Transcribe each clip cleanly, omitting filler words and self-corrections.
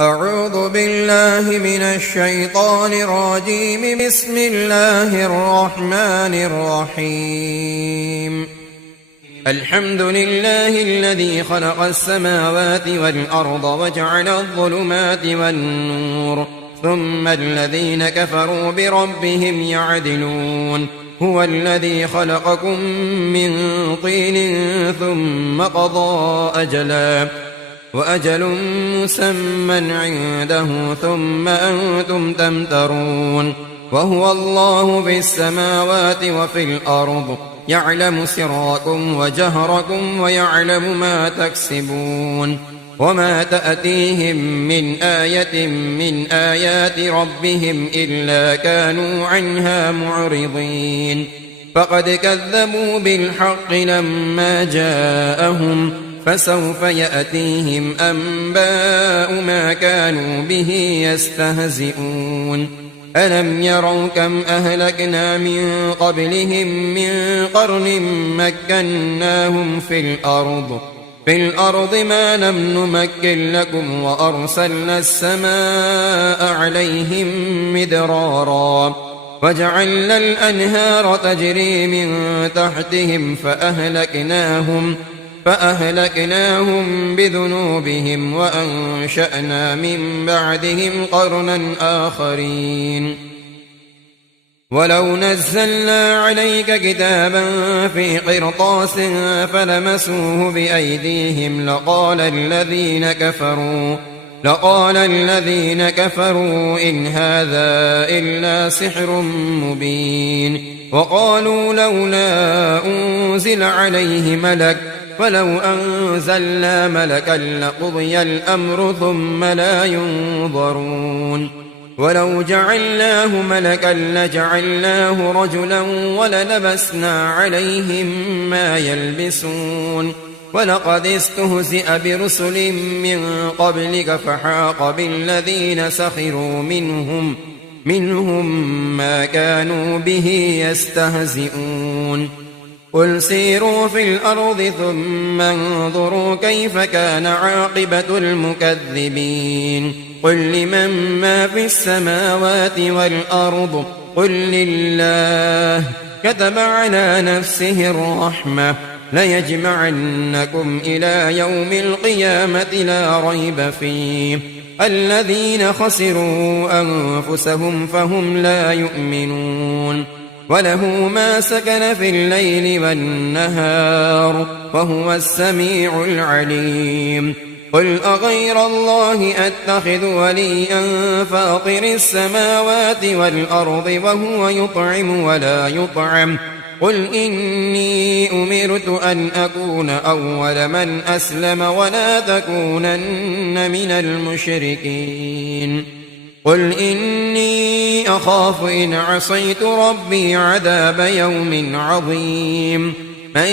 أعوذ بالله من الشيطان الرجيم. بسم الله الرحمن الرحيم. الحمد لله الذي خلق السماوات والأرض وجعل الظلمات والنور، ثم الذين كفروا بربهم يعدلون. هو الذي خلقكم من طين ثم قضى أجلا وأجل مسمى عنده ثم أنتم تمترون. وهو الله في السماوات وفي الأرض، يعلم سركم وجهركم ويعلم ما تكسبون. وما تأتيهم من آية من آيات ربهم إلا كانوا عنها معرضين. فقد كذبوا بالحق لما جاءهم، فسوف يأتيهم أنباء ما كانوا به يستهزئون. ألم يروا كم أهلكنا من قبلهم من قرن مكناهم في الأرض ما لم نمكن لكم، وأرسلنا السماء عليهم مدرارا، وجعلنا الأنهار تجري من تحتهم فأهلكناهم بذنوبهم، وأنشأنا من بعدهم قرنا آخرين. ولو نزلنا عليك كتابا في قرطاس فلمسوه بأيديهم لقال الذين كفروا إن هذا إلا سحر مبين. وقالوا لولا أنزل عليه ملك، فلو أنزلنا ملكا لقضي الأمر ثم لا ينظرون. ولو جعلناه ملكا لجعلناه رجلا وللبسنا عليهم ما يلبسون. ولقد استهزئ برسل من قبلك فحاق بالذين سخروا منهم ما كانوا به يستهزئون. قل سيروا في الأرض ثم انظروا كيف كان عاقبة المكذبين. قل لمن ما في السماوات والأرض قل لله. كتب على نفسه الرحمة ليجمعنكم إلى يوم القيامة لا ريب فيه. الذين خسروا أنفسهم فهم لا يؤمنون. وله ما سكن في الليل والنهار وهو السميع العليم. قل أغير الله أتخذ وليا فاطر السماوات والأرض وهو يطعم ولا يطعم. قل إني أمرت أن أكون أول من أسلم ولا تكونن من المشركين. قل إني أخاف إن عصيت ربي عذاب يوم عظيم. من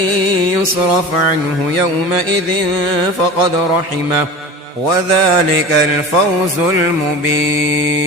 يصرف عنه يومئذ فقد رحمه، وذلك الفوز المبين.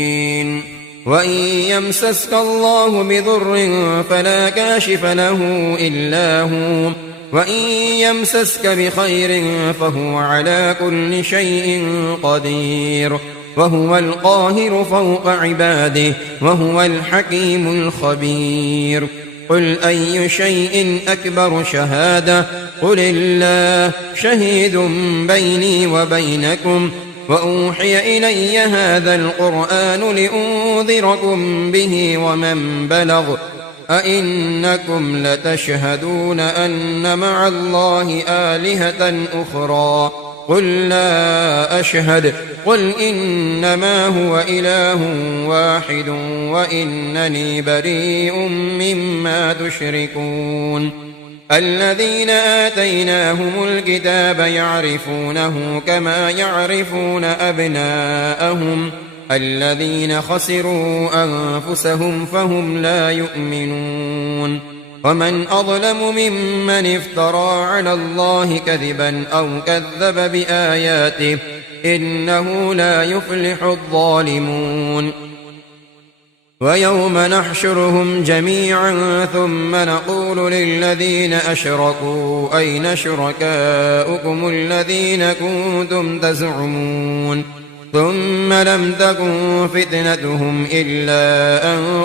وإن يمسسك الله بضر فلا كاشف له إلا هو، وإن يمسسك بخير فهو على كل شيء قدير. وهو القاهر فوق عباده وهو الحكيم الخبير. قل أي شيء أكبر شهادة؟ قل الله شهيد بيني وبينكم. وأوحي إلي هذا القرآن لأنذركم به ومن بلغ. أئنكم لتشهدون أن مع الله آلهة أخرى؟ قل لا أشهد. قل إنما هو إله واحد وإنني بريء مما تشركون. الذين آتيناهم الكتاب يعرفونه كما يعرفون أبناءهم. الذين خسروا أنفسهم فهم لا يؤمنون. ومن أظلم ممن افترى على الله كذبا أو كذب بآياته، إنه لا يفلح الظالمون. ويوم نحشرهم جميعا ثم نقول للذين أشركوا أين شركاؤكم الذين كنتم تزعمون ثم لم تكن فتنتهم إلا أن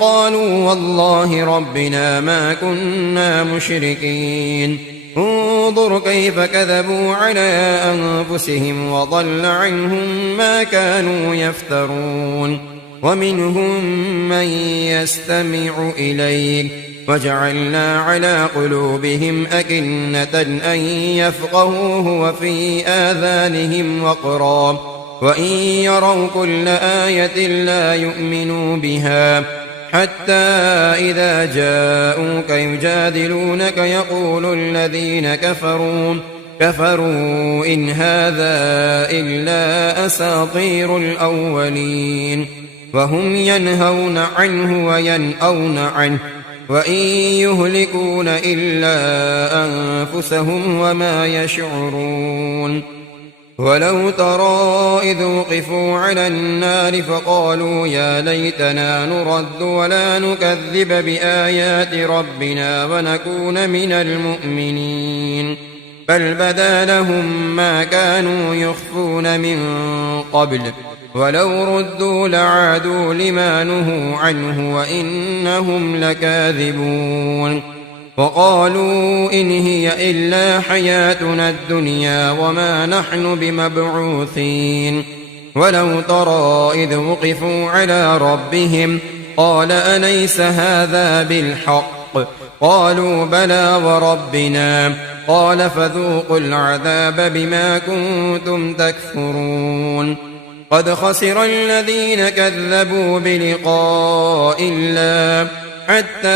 قالوا والله ربنا ما كنا مشركين. انظر كيف كذبوا على أنفسهم وضل عنهم ما كانوا يفترون. ومنهم من يستمع إليك وجعلنا على قلوبهم أكنة أن يفقهوه وفي آذانهم وقرا وإن يروا كل آية لا يؤمنوا بها حتى إذا جاءوك يجادلونك يقول الذين كفروا إن هذا إلا أساطير الأولين. وهم ينهون عنه وينأون عنه وإن يهلكون إلا أنفسهم وما يشعرون. ولو ترى إذ وقفوا على النار فقالوا يا ليتنا نرد ولا نكذب بآيات ربنا ونكون من المؤمنين بل بدا لهم ما كانوا يخفون من قبل ولو ردوا لعادوا لما نهوا عنه وإنهم لكاذبون. وقالوا إن هي إلا حياتنا الدنيا وما نحن بمبعوثين. ولو ترى إذ وقفوا على ربهم قال أليس هذا بالحق قالوا بلى وربنا قال فذوقوا العذاب بما كنتم تكفرون. قد خسر الذين كذبوا بلقاء الله حتى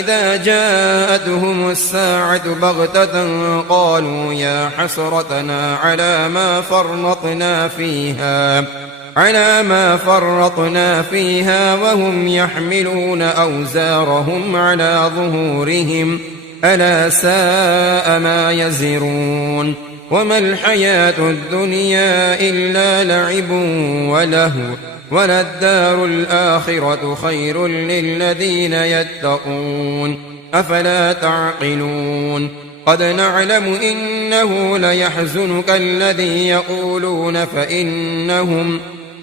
إذا جاءتهم الساعة بغتة قالوا يا حسرتنا على ما فرطنا فيها وهم يحملون أوزارهم على ظهورهم ألا ساء ما يزرون. وما الحياة الدنيا إلا لعب ولهو وللدار الآخرة خير للذين يتقون أفلا تعقلون. قد نعلم إنه ليحزنك الذي يقولون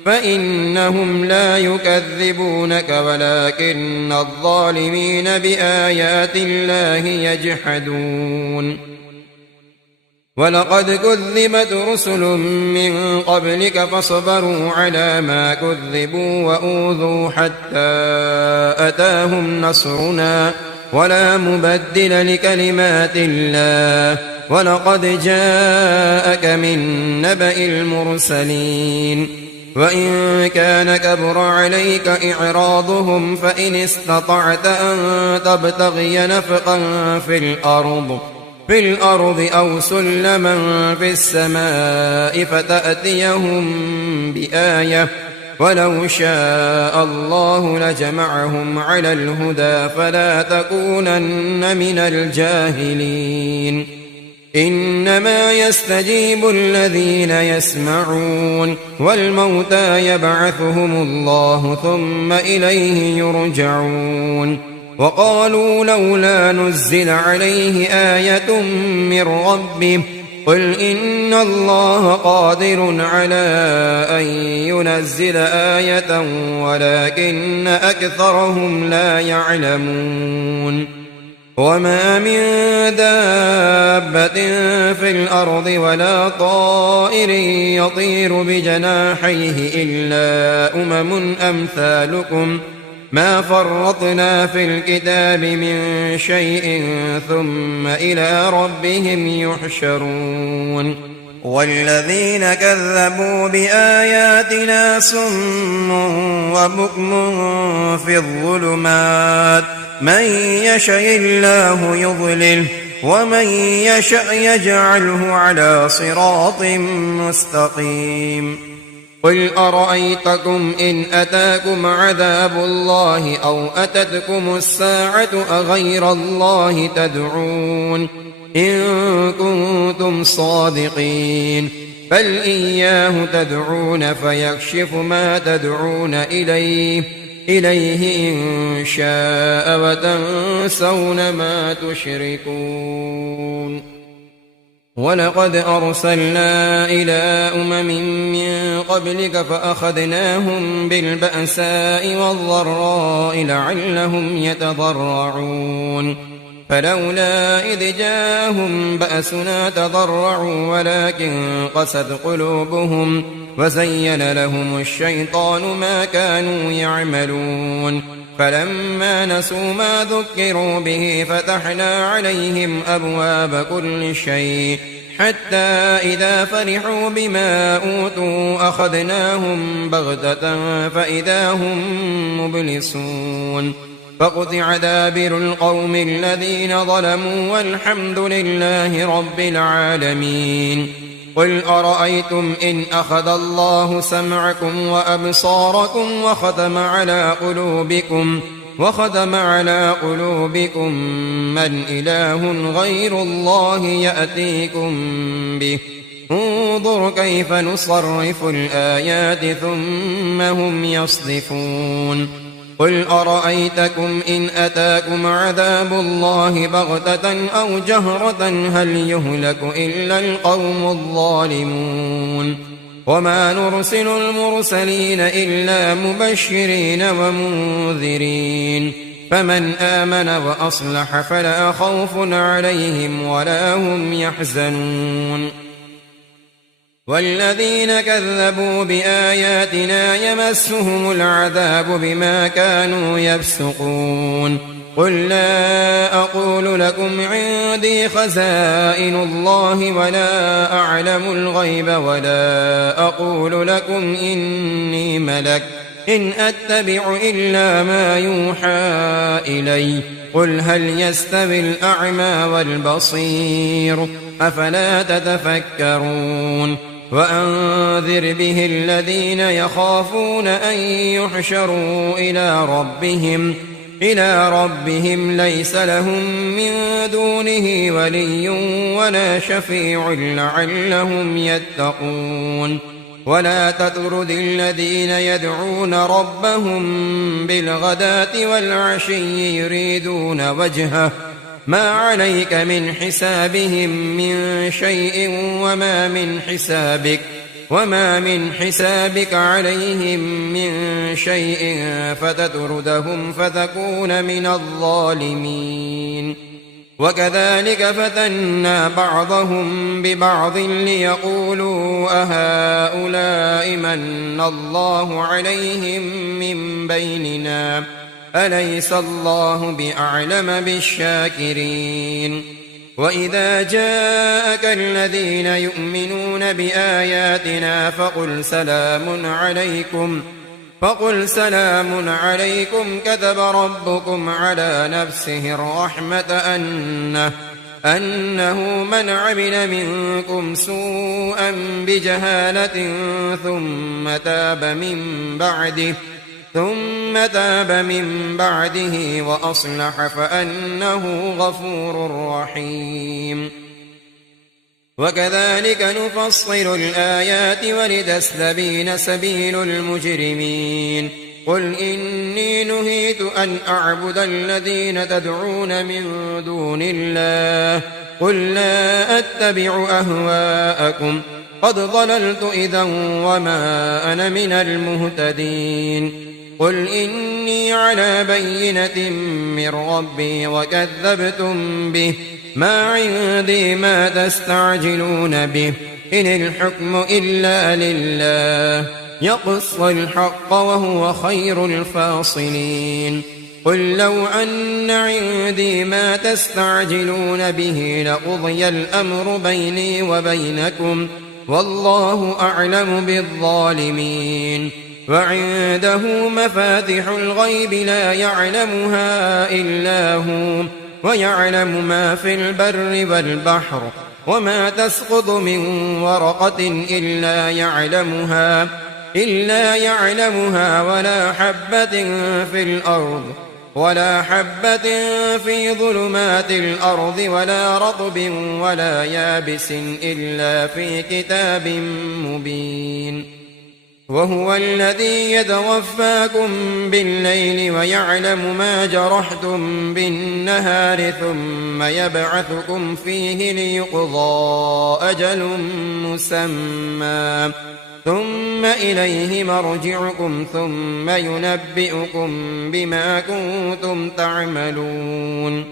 فإنهم لا يكذبونك ولكن الظالمين بآيات الله يجحدون. ولقد كذبت رسل من قبلك فصبروا على ما كذبوا وأوذوا حتى أتاهم نصرنا ولا مبدل لكلمات الله ولقد جاءك من نبأ المرسلين. وإن كان كبر عليك إعراضهم فإن استطعت أن تبتغي نفقا في الأرض أو سلما في السماء فتأتيهم بآية ولو شاء الله لجمعهم على الهدى فلا تكونن من الجاهلين. إنما يستجيب الذين يسمعون والموتى يبعثهم الله ثم إليه يرجعون. وقالوا لولا نزل عليه آية من ربه قل إن الله قادر على أن ينزل آية ولكن أكثرهم لا يعلمون. وما من دابة في الأرض ولا طائر يطير بجناحيه إلا أمم أمثالكم ما فرطنا في الكتاب من شيء ثم إلى ربهم يحشرون. والذين كذبوا بآياتنا صم وبكم في الظلمات من يشاء الله يضلله ومن يشاء يجعله على صراط مستقيم. قل أرأيتكم إن أتاكم عذاب الله أو أتتكم الساعة أغير الله تدعون إن كنتم صادقين بل إياه تدعون فيكشف ما تدعون إليه إن شاء وتنسون ما تشركون. ولقد أرسلنا إلى من قبلك فأخذناهم بالبأساء والضراء لعلهم يتضرعون فلولا إذ جاءهم بأسنا تضرعوا ولكن قست قلوبهم وزين لهم الشيطان ما كانوا يعملون فلما نسوا ما ذكروا به فتحنا عليهم أبواب كل شيء حتى إذا فرحوا بما أوتوا أخذناهم بغتة فإذا هم مبلسون فقطع دابر القوم الذين ظلموا والحمد لله رب العالمين قل أرأيتم إن أخذ الله سمعكم وأبصاركم وختم على قلوبكم من إله غير الله يأتيكم به انظر كيف نصرف الآيات ثم هم يصدفون قل أرأيتكم إن أتاكم عذاب الله بغتة أو جهرة هل يهلك إلا القوم الظالمون وما نرسل المرسلين إلا مبشرين ومنذرين فمن آمن وأصلح فلا خوف عليهم ولا هم يحزنون والذين كذبوا بآياتنا يمسهم العذاب بما كانوا يفسقون قل لا أقول لكم عندي خزائن الله ولا أعلم الغيب ولا أقول لكم إني ملك إن أتبع إلا ما يوحى إلي قل هل يستوي الأعمى والبصير أفلا تتفكرون وأنذر به الذين يخافون أن يحشروا إلى ربهم ليس لهم من دونه ولي ولا شفيع لعلهم يتقون ولا تطرد الذين يدعون ربهم بالغداة والعشي يريدون وجهه ما عليك من حسابهم من شيء وما من حسابك عليهم من شيء فتطردهم فتكون من الظالمين وكذلك فتنا بعضهم ببعض ليقولوا أهؤلاء من الله عليهم من بيننا أليس الله بأعلم بالشاكرين وإذا جاءك الذين يؤمنون بآياتنا فقل سلام عليكم كتب ربكم على نفسه الرحمة أنه من عمل منكم سوءا بجهالة ثم تاب من بعده وأصلح فأنه غفور رحيم وكذلك نفصل الآيات ولتستبين سبيل المجرمين قل إني نهيت أن أعبد الذين تدعون من دون الله قل لا أتبع أهواءكم قد ضللت إذا وما أنا من المهتدين قل إني على بينة من ربي وكذبتم به ما عندي ما تستعجلون به إن الحكم إلا لله يقص الحق وهو خير الفاصلين قل لو أن عندي ما تستعجلون به لقضي الأمر بيني وبينكم والله أعلم بالظالمين وعنده مفاتح الغيب لا يعلمها إلا هو ويعلم ما في البر والبحر وما تسقط من ورقة إلا يعلمها ولا حبة في الأرض ولا حبة في ظلمات الأرض ولا رطب ولا يابس إلا في كتاب مبين وهو الذي يتوفاكم بالليل ويعلم ما جرحتم بالنهار ثم يبعثكم فيه ليقضى أجل مسمى ثم إليه مرجعكم ثم ينبئكم بما كنتم تعملون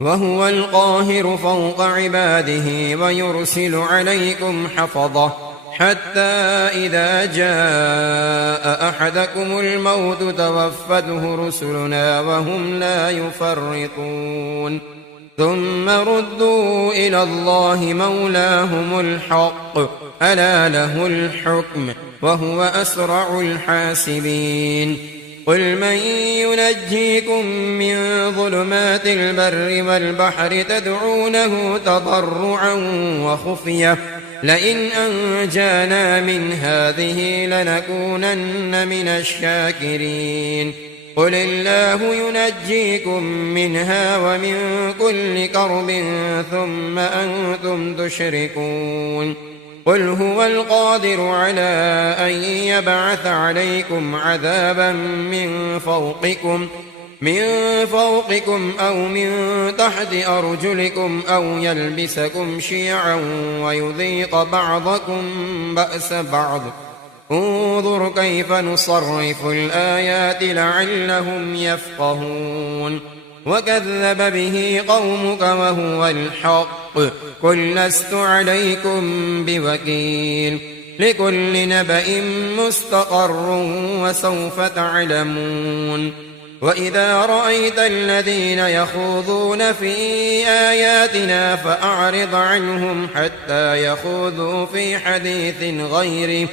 وهو القاهر فوق عباده ويرسل عليكم حفظة حتى إذا جاء أحدكم الموت توفته رسلنا وهم لا يفرطون ثم ردوا إلى الله مولاهم الحق ألا له الحكم وهو أسرع الحاسبين قل من ينجيكم من ظلمات البر والبحر تدعونه تضرعا وخفية لئن أنجانا من هذه لنكونن من الشاكرين قل الله ينجيكم منها ومن كل كرب ثم أنتم تشركون قل هو القادر على أن يبعث عليكم عذابا من فوقكم أو من تحت أرجلكم أو يلبسكم شيعا ويذيق بعضكم بأس بعض انظر كيف نصرف الآيات لعلهم يفقهون وكذب به قومك وهو الحق قل لست عليكم بوكيل لكل نبأ مستقر وسوف تعلمون وإذا رأيت الذين يخوضون في آياتنا فأعرض عنهم حتى يخوضوا في حديث غيره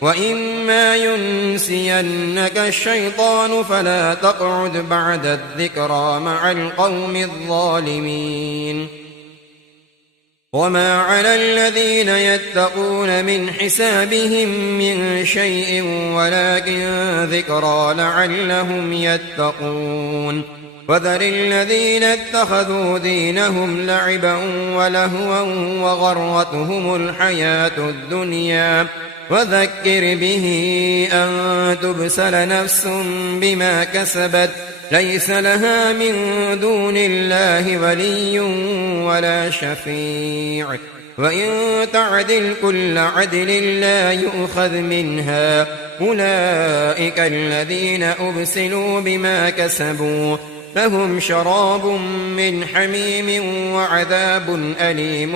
وإما ينسينك الشيطان فلا تقعد بعد الذكرى مع القوم الظالمين وما على الذين يتقون من حسابهم من شيء ولكن ذكرى لعلهم يتقون وذر الذين اتخذوا دينهم لعبا ولهوا وغرتهم الحياة الدنيا وذكر به أن تبسل نفس بما كسبت ليس لها من دون الله ولي ولا شفيع وإن تعدل كل عدل لا يؤخذ منها أولئك الذين أبسلوا بما كسبوا لهم شراب من حميم وعذاب أليم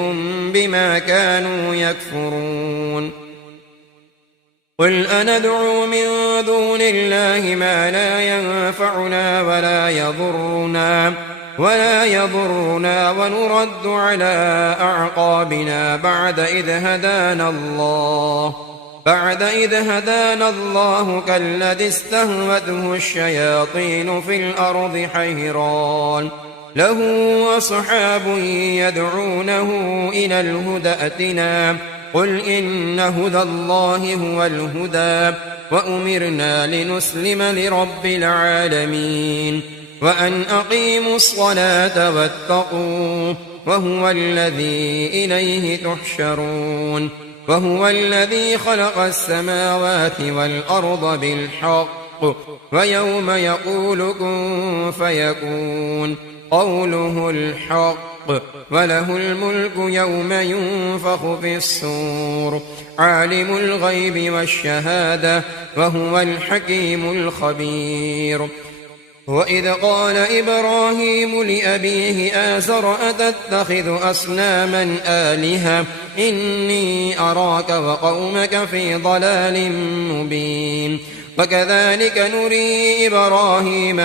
بما كانوا يكفرون قل أندعو من دون الله ما لا ينفعنا ولا يضرنا ونرد على أعقابنا بعد إذ هدانا الله كالذي استهوته الشياطين في الأرض حيران له أصحاب يدعونه إلى الهدى ائتنا قل إن هدى الله هو الهدى وأمرنا لنسلم لرب العالمين وأن أقيموا الصلاة واتقوه وهو الذي إليه تحشرون وهو الذي خلق السماوات والأرض بالحق ويوم يقول كن فيكون قوله الحق وله الملك يوم ينفخ في الصور عالم الغيب والشهادة وهو الحكيم الخبير وإذ قال إبراهيم لأبيه آزر أتتخذ أصناما آلهة إني أراك وقومك في ضلال مبين وكذلك نري إبراهيم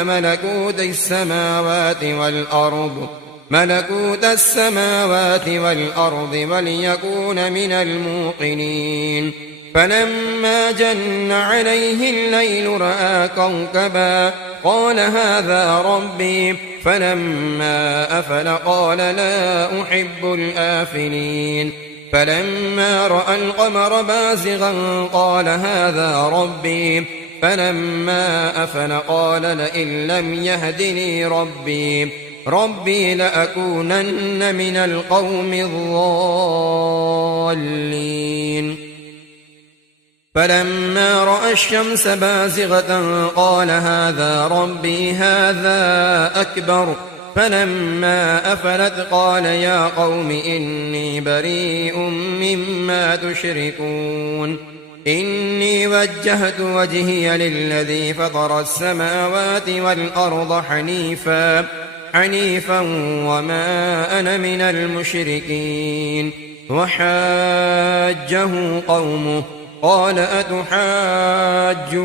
ملكوت السماوات والأرض وليكون من الموقنين فلما جن عليه الليل رأى كوكبا قال هذا ربي فلما أفل قال لا أحب الآفلين فلما رأى القمر بازغا قال هذا ربي فلما أفل قال لئن لم يهدني ربي لأكونن من القوم الضالين فلما رأى الشمس بازغة قال هذا ربي هذا أكبر فلما أفلت قال يا قوم إني بريء مما تشركون إني وجهت وجهي للذي فطر السماوات والأرض حنيفا وما أنا من المشركين وحاجه قومه قال أتحاجوني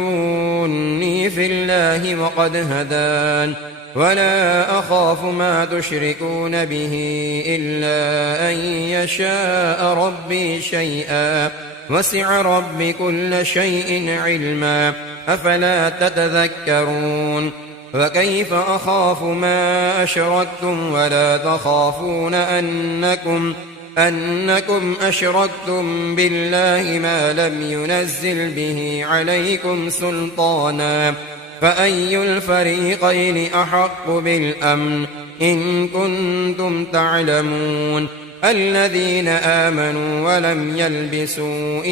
في الله وقد هدان ولا أخاف ما تشركون به إلا أن يشاء ربي شيئا وسع ربي كل شيء علما أفلا تتذكرون وكيف أخاف ما أشركتم ولا تخافون أنكم أشركتم بالله ما لم ينزل به عليكم سلطانا فأي الفريقين أحق بالأمن إن كنتم تعلمون الذين آمنوا ولم يلبسوا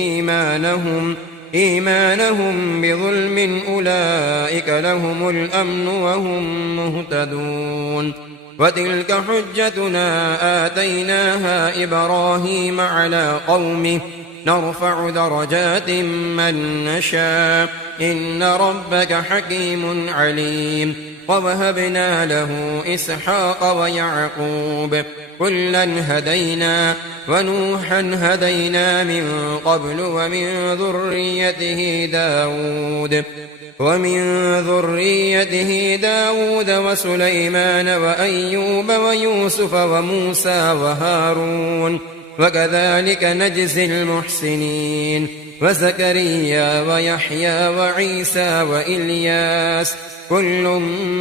إيمانهم بظلم أولئك لهم الأمن وهم مهتدون وتلك حجتنا آتيناها إبراهيم على قومه نرفع درجات من نشاء إن ربك حكيم عليم ووهبنا له إسحاق ويعقوب كلا هدينا ونوحا هدينا من قبل ومن ذريته داود وسليمان وأيوب ويوسف وموسى وهارون وكذلك نجزي المحسنين وزكريا ويحيى وعيسى وإلياس كل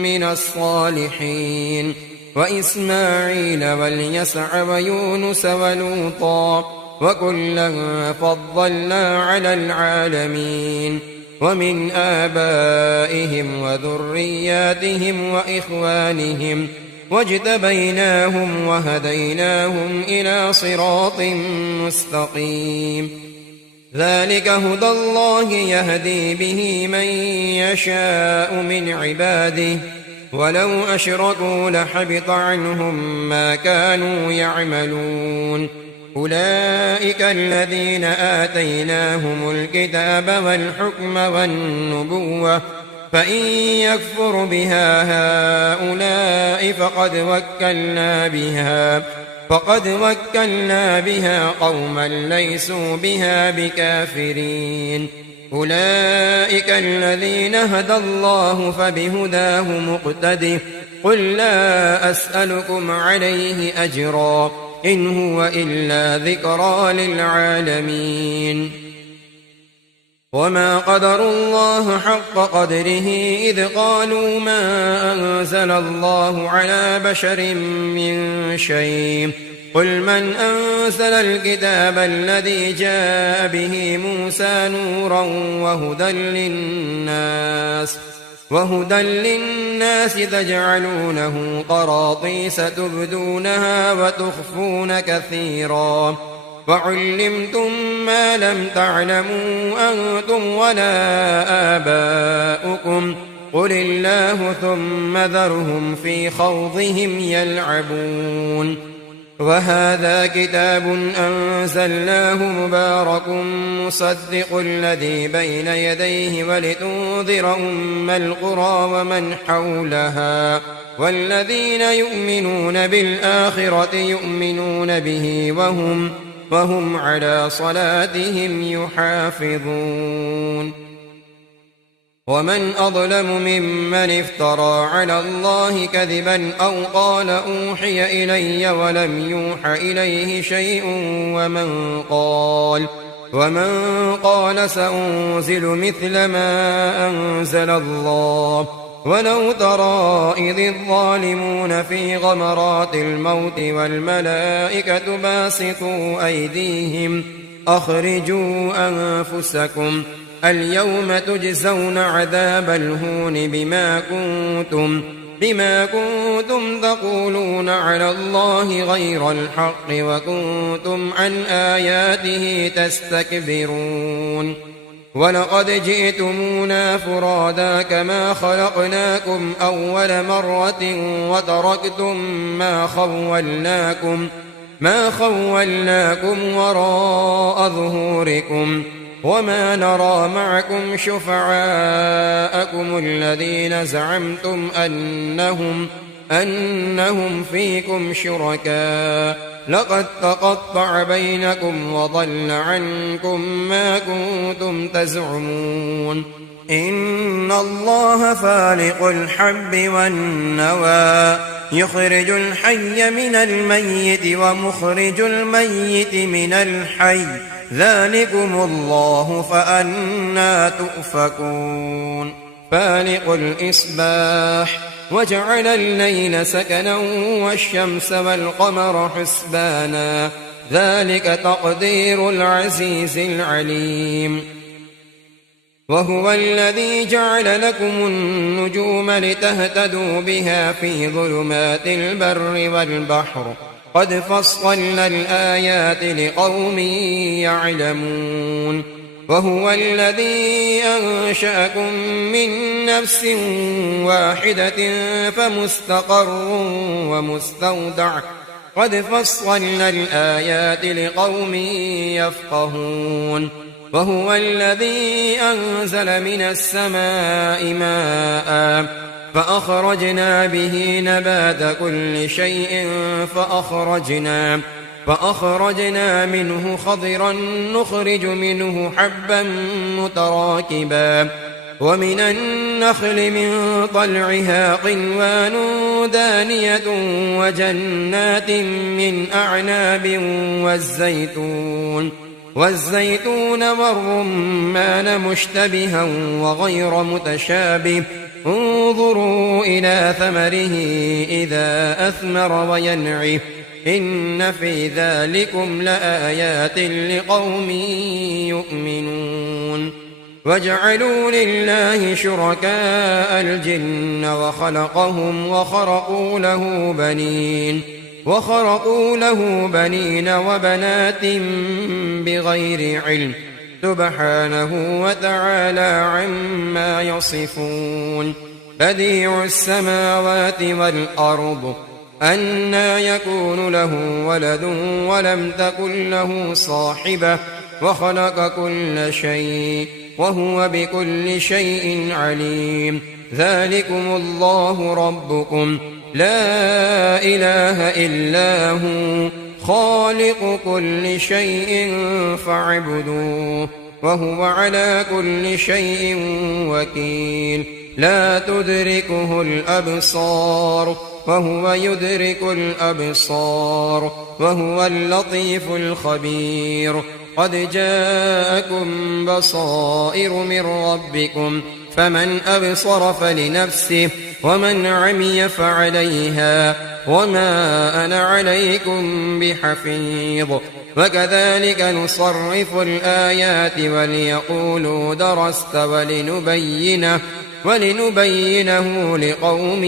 من الصالحين وإسماعيل واليسع ويونس ولوطا وكلا فضلنا على العالمين ومن آبائهم وذرياتهم وإخوانهم واجتبيناهم وهديناهم إلى صراط مستقيم ذلك هدى الله يهدي به من يشاء من عباده ولو أشركوا لحبط عنهم ما كانوا يعملون أولئك الذين آتيناهم الكتاب والحكم والنبوة فإن يكفر بها هؤلاء فقد وكلنا بها قوما ليسوا بها بكافرين أولئك الذين هدى الله فبهداه مقتده قل لا أسألكم عليه أجرا إن هو إلا ذكرى للعالمين وما قدروا الله حق قدره إذ قالوا ما أنزل الله على بشر من شيء قل من أنزل الكتاب الذي جاء به موسى نورا وهدى للناس تجعلونه قراطيس تبدونها وتخفون كثيرا وعلمتم ما لم تعلموا أنتم ولا آباؤكم قل الله ثم ذرهم في خوضهم يلعبون وهذا كتاب أنزلناه مبارك مصدق الذي بين يديه ولتنذر أم القرى ومن حولها والذين يؤمنون بالآخرة يؤمنون به وهم على صلاتهم يحافظون ومن أظلم ممن افترى على الله كذبا أو قال أوحي إلي ولم يوح إليه شيء ومن قال سأنزل مثل ما أنزل الله ولو ترى إذ الظالمون في غمرات الموت والملائكة باسطوا أيديهم أخرجوا أنفسكم اليوم تجزون عذاب الهون بما كنتم تقولون على الله غير الحق وكنتم عن آياته تستكبرون ولقد جئتمونا فرادا كما خلقناكم أول مرة وتركتم ما خولناكم وراء ظهوركم وما نرى معكم شفعاءكم الذين زعمتم أنهم فيكم شركاء لقد تقطع بينكم وضل عنكم ما كنتم تزعمون إن الله فالق الحب والنوى يخرج الحي من الميت ومخرج الميت من الحي ذلكم الله فأنى تؤفكون فالق الإصباح وجعل الليل سكنا والشمس والقمر حسبانا ذلك تقدير العزيز العليم وهو الذي جعل لكم النجوم لتهتدوا بها في ظلمات البر والبحر قد فصلنا الآيات لقوم يعلمون وهو الذي أنشأكم من نفس واحدة فمستقر ومستودع قد فصلنا الآيات لقوم يفقهون وهو الذي أنزل من السماء ماء فأخرجنا به نبات كل شيء فأخرجنا منه خضرا نخرج منه حبا متراكبا ومن النخل من طلعها قنوان دانية وجنات من أعناب والزيتون والرمان مشتبها وغير متشابه انظروا إلى ثمره إذا أثمر وينعه إن في ذلكم لآيات لقوم يؤمنون وجعلوا لله شركاء الجن وخلقهم وخرقوا له بنين وبنات بغير علم سبحانه وتعالى عما يصفون بديع السماوات والأرض أنى يكون له ولد ولم تكن له صاحبة وخلق كل شيء وهو بكل شيء عليم ذلكم الله ربكم لا إله إلا هو خالق كل شيء فاعبدوه وهو على كل شيء وكيل لا تدركه الأبصار وهو يدرك الأبصار وهو اللطيف الخبير قد جاءكم بصائر من ربكم فمن أبصر فلنفسه ومن عمي فعليها وما أنا عليكم بحفيظ وكذلك نصرف الآيات وليقولوا درست ولنبينه لقوم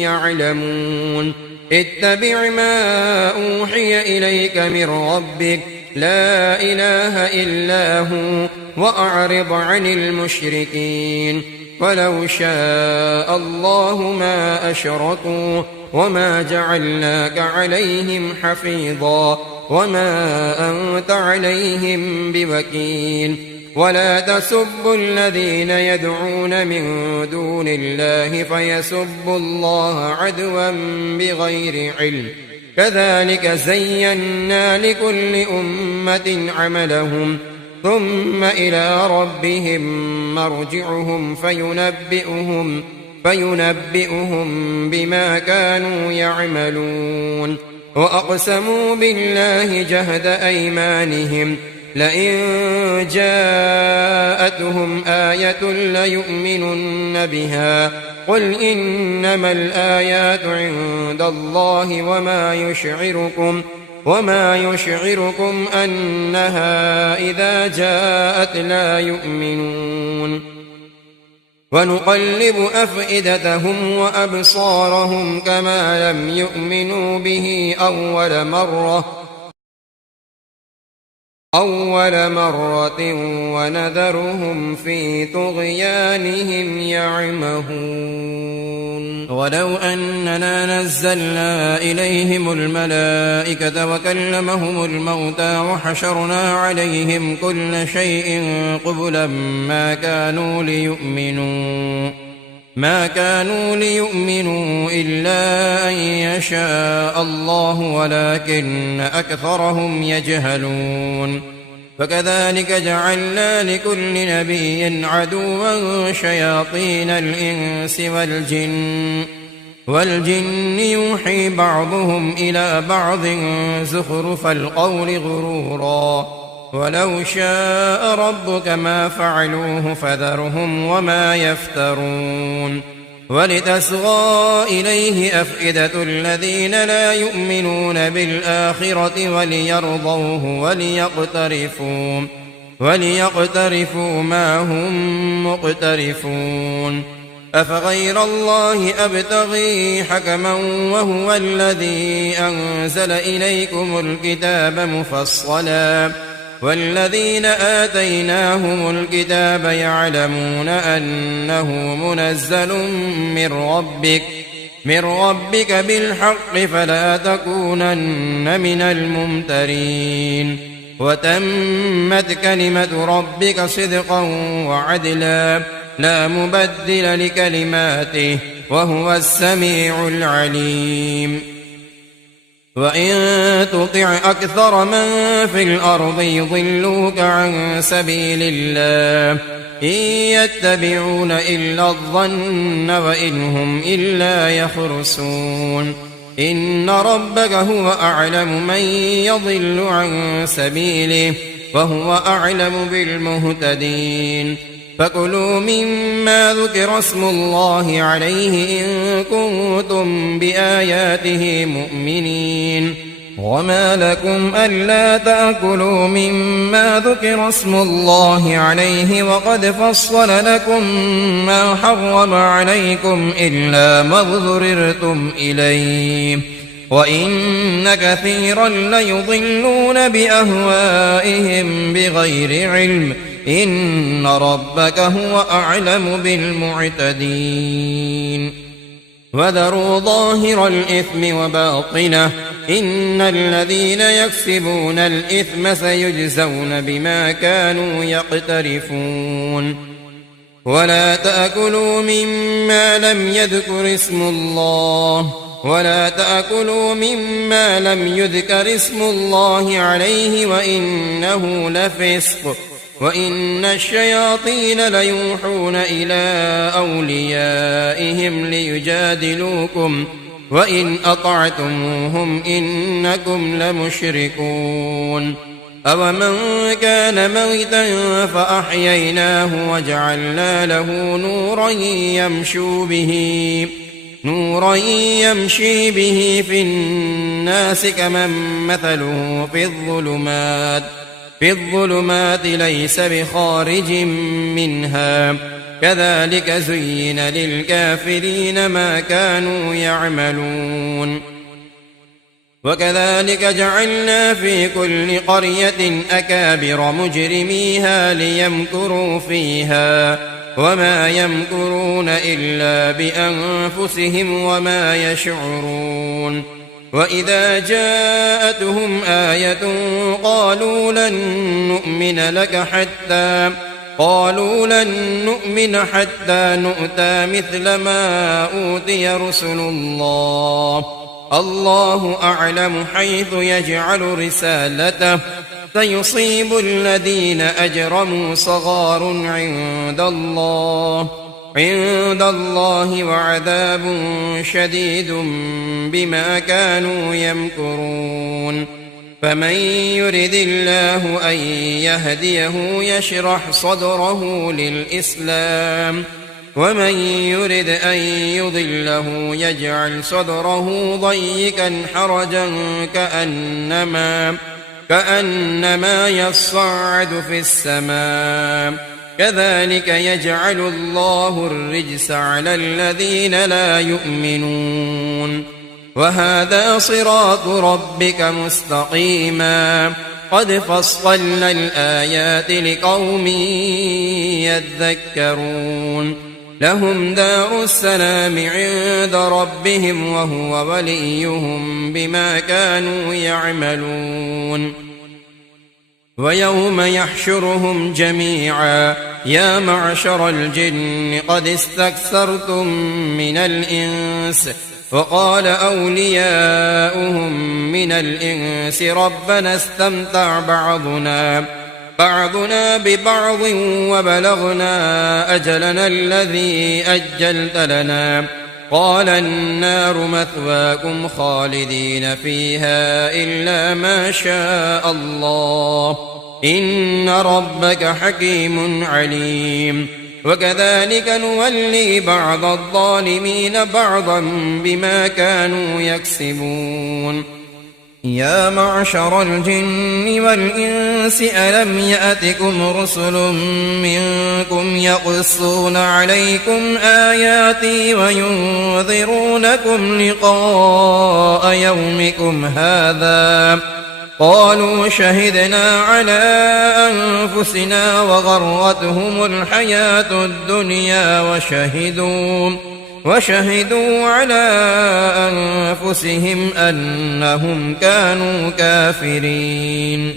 يعلمون اتبع ما أوحي إليك من ربك لا إله إلا هو وأعرض عن المشركين ولو شاء الله ما أشركوا وما جعلناك عليهم حفيظا وما أنت عليهم بوكيل ولا تسبوا الذين يدعون من دون الله فيسبوا الله عدوا بغير علم كذلك زينا لكل أمة عملهم ثم إلى ربهم مرجعهم فينبئهم بما كانوا يعملون وأقسموا بالله جهد أيمانهم لئن جاءتهم آية ليؤمنن بها قل إنما الآيات عند الله وما يشعركم أنها إذا جاءت لا يؤمنون ونقلب أفئدتهم وأبصارهم كما لم يؤمنوا به أول مرة أول مرة ونذرهم في طغيانهم يعمهون ولو أننا نزلنا إليهم الملائكة وكلمهم الموتى وحشرنا عليهم كل شيء قبلا ما كانوا ليؤمنوا إلا أن يشاء الله ولكن أكثرهم يجهلون فكذلك جعلنا لكل نبي عدوا شياطين الإنس والجن يوحي بعضهم إلى بعض زخرف القول غرورا ولو شاء ربك ما فعلوه فذرهم وما يفترون ولتصغى إليه أفئدة الذين لا يؤمنون بالآخرة وليرضوه وليقترفوا ما هم مقترفون أفغير الله أبتغي حكما وهو الذي أنزل إليكم الكتاب مفصلا والذين آتيناهم الكتاب يعلمون أنه منزل من ربك بالحق فلا تكونن من الممترين وتمت كلمة ربك صدقا وعدلا لا مبدل لكلماته وهو السميع العليم وإن تطع أكثر من في الأرض يضلوك عن سبيل الله إن يتبعون إلا الظن وإن هم إلا يخرصون إن ربك هو أعلم من يضل عن سبيله وهو أعلم بالمهتدين فكلوا مما ذكر اسم الله عليه إن كنتم بآياته مؤمنين وما لكم ألا تأكلوا مما ذكر اسم الله عليه وقد فصل لكم ما حرم عليكم إلا ما اضطررتم إليه وإن كثيرا ليضلون بأهوائهم بغير علم إن ربك هو أعلم بالمعتدين وذروا ظاهر الإثم وباطنه إن الذين يكسبون الإثم سيجزون بما كانوا يقترفون ولا تأكلوا مما لم يذكر اسم الله عليه وإنه لفسق وإن الشياطين ليوحون إلى أوليائهم ليجادلوكم وإن أطعتموهم إنكم لمشركون أومن كان ميتا فأحييناه وجعلنا له نورا يمشي به في الناس كمن مثله في الظلمات ليس بخارج منها كذلك زين للكافرين ما كانوا يعملون وكذلك جعلنا في كل قرية أكابر مجرميها ليمكروا فيها وما يمكرون إلا بأنفسهم وما يشعرون وإذا جاءتهم آية قالوا لن نؤمن حتى نؤتى مثل ما أوتي رسل الله أعلم حيث يجعل رسالته سيصيب الذين أجرموا صغار عند الله وعذاب شديد بما كانوا يمكرون فمن يرد الله أن يهديه يشرح صدره للإسلام ومن يرد أن يضله يجعل صدره ضيقا حرجا كأنما يصعد في السماء كذلك يجعل الله الرجس على الذين لا يؤمنون وهذا صراط ربك مستقيما قد فصلنا الآيات لقوم يذكرون لهم دار السلام عند ربهم وهو وليهم بما كانوا يعملون ويوم يحشرهم جميعا يا معشر الجن قد استكثرتم من الإنس وقال أولياؤهم من الإنس ربنا استمتع بعضنا ببعض وبلغنا أجلنا الذي أجلت لنا قال النار مثواكم خالدين فيها إلا ما شاء الله إن ربك حكيم عليم وكذلك نولي بعض الظالمين بعضا بما كانوا يكسبون يا معشر الجن والإنس ألم يأتكم رسل منكم يقصون عليكم آياتي وينذرونكم لقاء يومكم هذا قالوا شهدنا على أنفسنا وغرتهم الحياة الدنيا وشهدوا على أنفسهم أنهم كانوا كافرين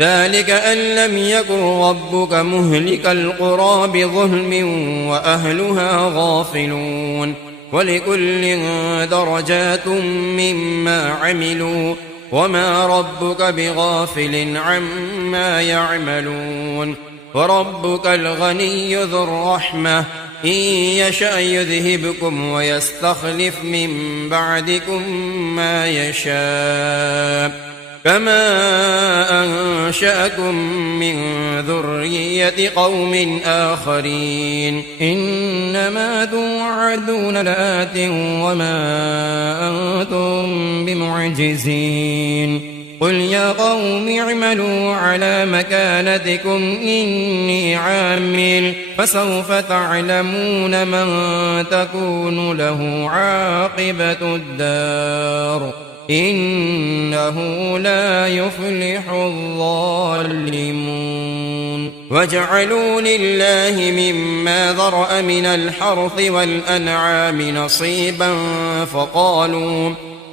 ذلك أن لم يكن ربك مهلك القرى بظلم وأهلها غافلون ولكل درجات مما عملوا وما ربك بغافل عما يعملون وربك الغني ذو الرحمة إن يشأ يذهبكم ويستخلف من بعدكم ما يشاء كما أنشأكم من ذرية قوم آخرين إنما توعدون لآت وما أنتم بمعجزين قل يا قوم اعملوا على مكانتكم إني عامل فسوف تعلمون من تكون له عاقبة الدار إنه لا يفلح الظالمون وجعلوا لله مما ذرأ من الحرث والأنعام نصيبا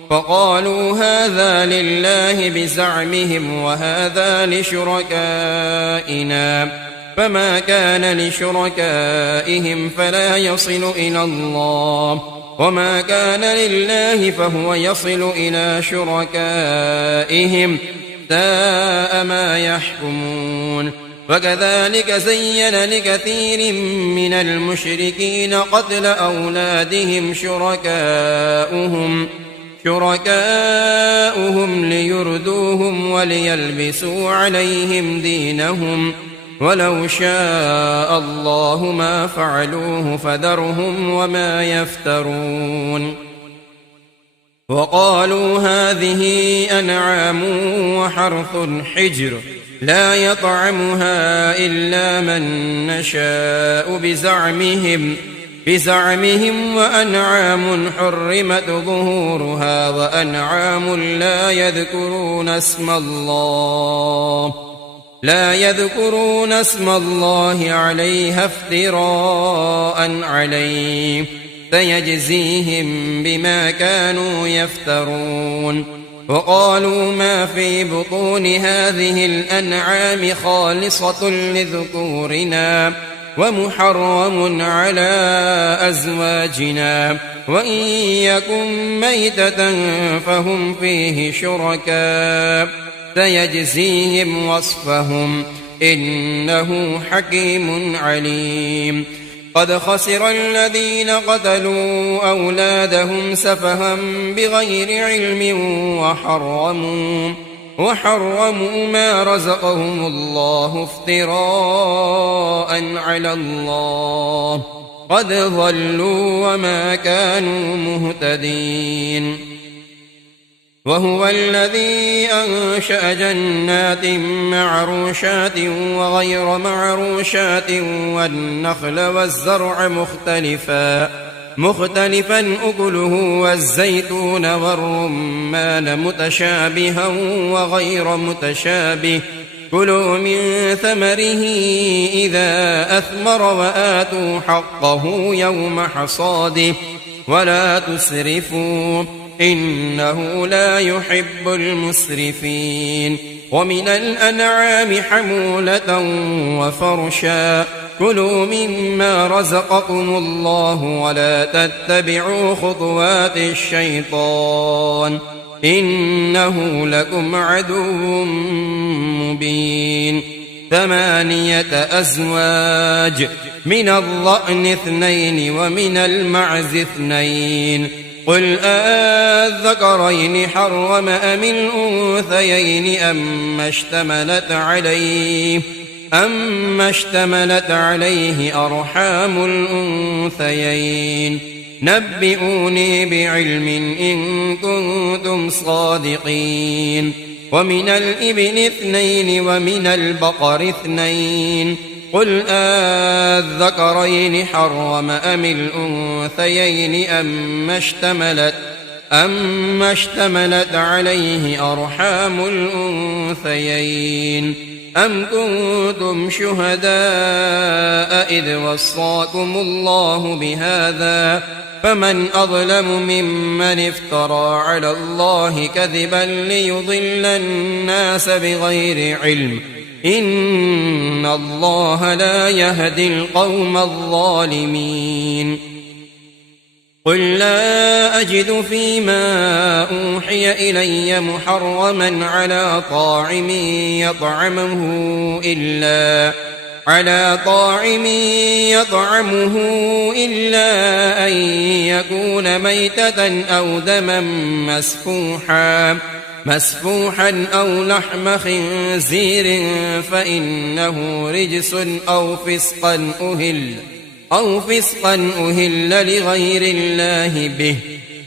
فقالوا هذا لله بزعمهم وهذا لشركائنا فما كان لشركائهم فلا يصل إلى الله وما كان لله فهو يصل إلى شركائهم ساء ما يحكمون وكذلك زين لكثير من المشركين قتل أولادهم شركاؤهم ليردوهم وليلبسوا عليهم دينهم ولو شاء الله ما فعلوه فذرهم وما يفترون وقالوا هذه أنعام وحرث حجر لا يطعمها إلا من نشاء بزعمهم وأنعام حرمت ظهورها وأنعام لا يذكرون اسم الله عليها افتراء عليه سيجزيهم بما كانوا يفترون وقالوا ما في بطون هذه الأنعام خالصة لذكورنا ومحرم على أزواجنا وإن يكن ميتة فهم فيه شركاء سيجزيهم وصفهم إنه حكيم عليم قد خسر الذين قتلوا أولادهم سفها بغير علم وحرموا ما رزقهم الله افتراء على الله قد ضلوا وما كانوا مهتدين وهو الذي أنشأ جنات معروشات وغير معروشات والنخل والزرع مختلفا أكله والزيتون والرمان متشابها وغير متشابه كلوا من ثمره إذا أثمر وآتوا حقه يوم حصاده ولا تسرفوا إنه لا يحب المسرفين ومن الأنعام حمولة وفرشا كلوا مما رزقكم الله ولا تتبعوا خطوات الشيطان إنه لكم عدو مبين 8 أزواج من الضأن 2 ومن المعز 2 قل أذكرين حرم أم الأنثيين أما اشتملت عليه أرحام الأنثيين نبئوني بعلم إن كنتم صادقين ومن الإبل 2 ومن البقر 2 قل أذكرين حرم أم الأنثيين أما اشتملت عليه أرحام الأنثيين أم كنتم شهداء إذ وصاكم الله بهذا فمن أظلم ممن افترى على الله كذبا ليضل الناس بغير علم إن الله لا يهدي القوم الظالمين قل لا أجد فيما أوحي إلي محرما على طاعم يطعمه إلا أن يكون ميتة أو دما مسفوحا أو لحم خنزير فإنه رجس أو فسقا أهل لغير الله به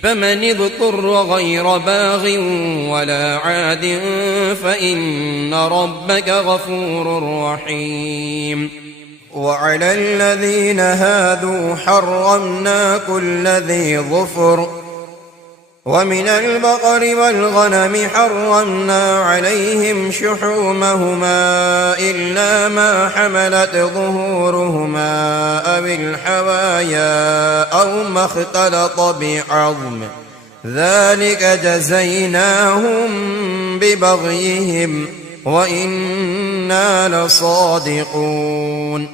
فمن اضطر غير باغ ولا عاد فإن ربك غفور رحيم وعلى الذين هادوا حرمنا كل ذي ظفر ومن البقر والغنم حرمنا عليهم شحومهما إلا ما حملت ظهورهما أو الحوايا أو ما اختلط بعظم ذلك جزيناهم ببغيهم وإنا لصادقون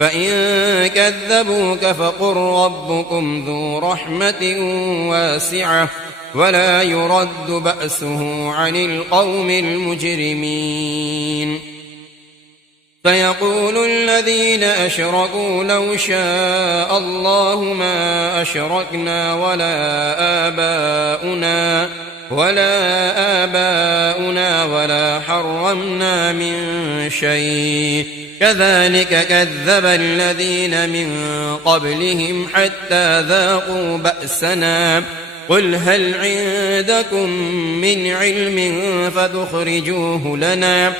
فإن كذبوك فقل ربكم ذو رحمة واسعة ولا يرد بأسه عن القوم المجرمين فيقول الذين أشركوا لو شاء الله ما أشركنا ولا آباؤنا ولا حرمنا من شيء كذلك كذب الذين من قبلهم حتى ذاقوا بأسنا قل هل عندكم من علم فتخرجوه لنا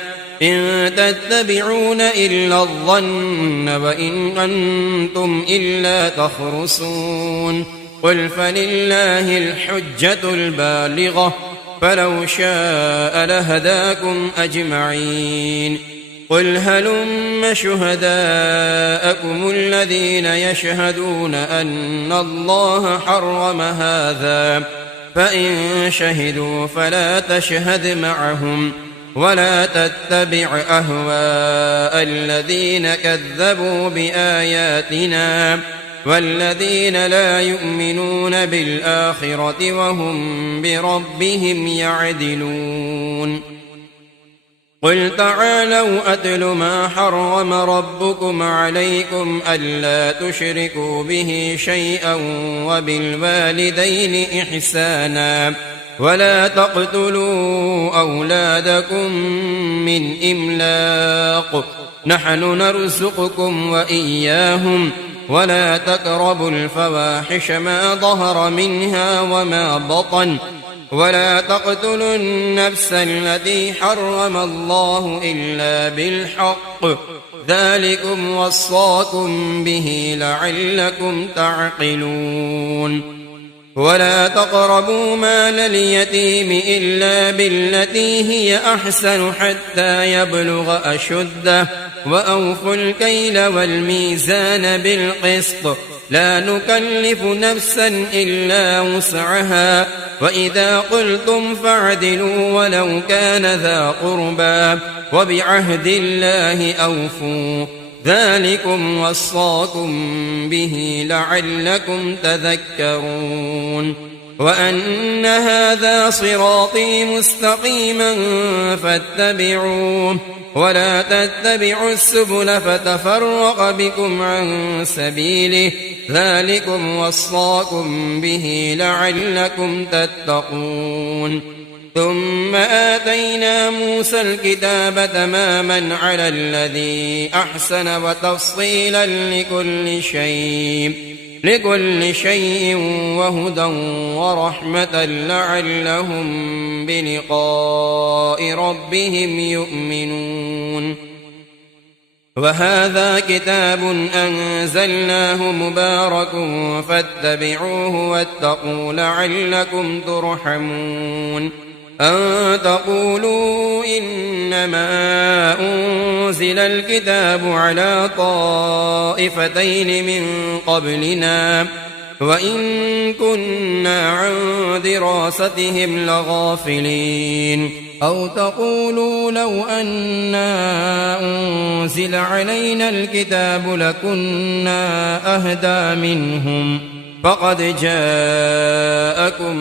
إن تتبعون إلا الظن وإن أنتم إلا تخرصون قل فلله الحجة البالغة فلو شاء لهداكم أجمعين قل هلم شهداءكم الذين يشهدون أن الله حرم هذا فإن شهدوا فلا تشهد معهم ولا تتبع أهواء الذين كذبوا بآياتنا والذين لا يؤمنون بالآخرة وهم بربهم يعدلون قل تعالوا أتل ما حرم ربكم عليكم ألا تشركوا به شيئا وبالوالدين إحسانا ولا تقتلوا أولادكم من إملاق نحن نرزقكم وإياهم ولا تقربوا الفواحش ما ظهر منها وما بطن ولا تقتلوا النفس التي حرم الله إلا بالحق ذلكم وصاكم به لعلكم تعقلون ولا تقربوا مال اليتيم إلا بالتي هي أحسن حتى يبلغ أشده وأوفوا الكيل والميزان بالقسط لا نكلف نفسا إلا وسعها وإذا قلتم فاعدلوا ولو كان ذا قربى وبعهد الله أوفوا ذلكم وصاكم به لعلكم تذكرون وأن هذا صراطي مستقيما فاتبعوه ولا تتبعوا السبل فتفرق بكم عن سبيله ذلكم وصاكم به لعلكم تتقون ثم آتينا موسى الكتاب تماما على الذي أحسن وتفصيلا لكل شيء وهدى ورحمة لعلهم بلقاء ربهم يؤمنون وهذا كتاب أنزلناه مبارك فاتبعوه واتقوا لعلكم ترحمون أن تقولوا إنما أنزل الكتاب على طائفتين من قبلنا وإن كنا عن دراستهم لغافلين أو تقولوا لو أنا أنزل علينا الكتاب لكنا أهدى منهم فقد جاءكم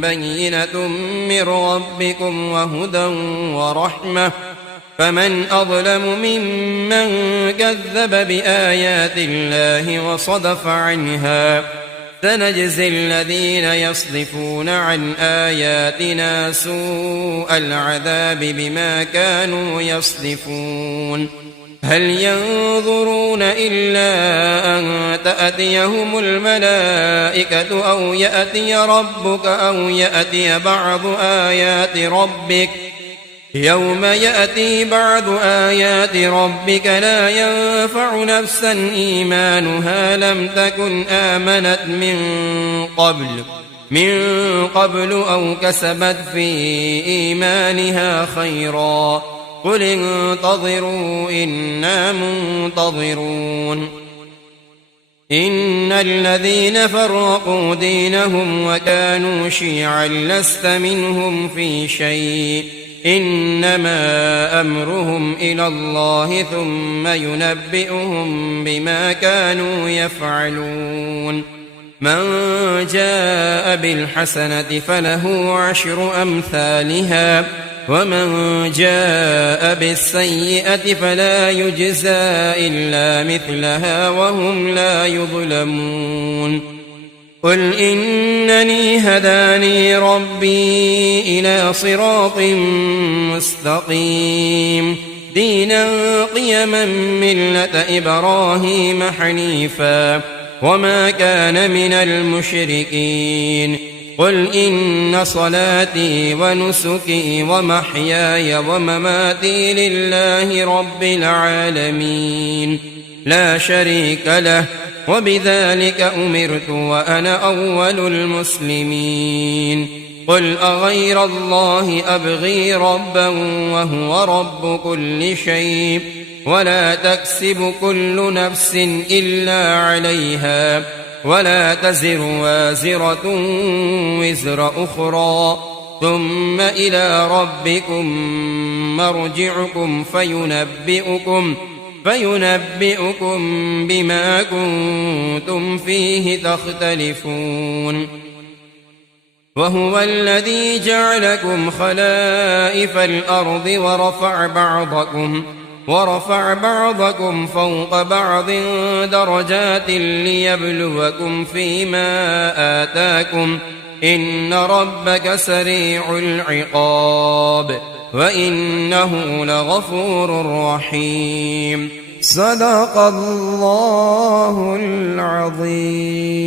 بينة من ربكم وهدى ورحمة فمن أظلم ممن كذب بآيات الله وصدف عنها سنجزي الذين يصدفون عن آياتنا سوء العذاب بما كانوا يصدفون هل ينظرون إلا أن تأتيهم الملائكة أو يأتي ربك أو يأتي بعض آيات ربك يوم يأتي بعض آيات ربك لا ينفع نفسا إيمانها لم تكن آمنت من قبل أو كسبت في إيمانها خيرا قل انتظروا إنا منتظرون إن الذين فرقوا دينهم وكانوا شيعا لست منهم في شيء إنما أمرهم إلى الله ثم ينبئهم بما كانوا يفعلون من جاء بالحسنة فله 10 أمثالها ومن جاء بالسيئة فلا يجزى إلا مثلها وهم لا يظلمون قل إنني هداني ربي إلى صراط مستقيم دينا قيما ملة إبراهيم حنيفا وما كان من المشركين قل إن صلاتي ونسكي ومحياي ومماتي لله رب العالمين لا شريك له وبذلك أمرت وأنا أول المسلمين قل أغير الله أبغي ربا وهو رب كل شيء ولا تكسب كل نفس إلا عليها ولا تزر وازرة وزر أخرى ثم إلى ربكم مرجعكم فينبئكم بما كنتم فيه تختلفون وهو الذي جعلكم خلائف الأرض ورفع بعضكم فوق بعض درجات ليبلوكم فيما آتاكم إن ربك سريع العقاب وإنه لغفور رحيم صدق الله العظيم.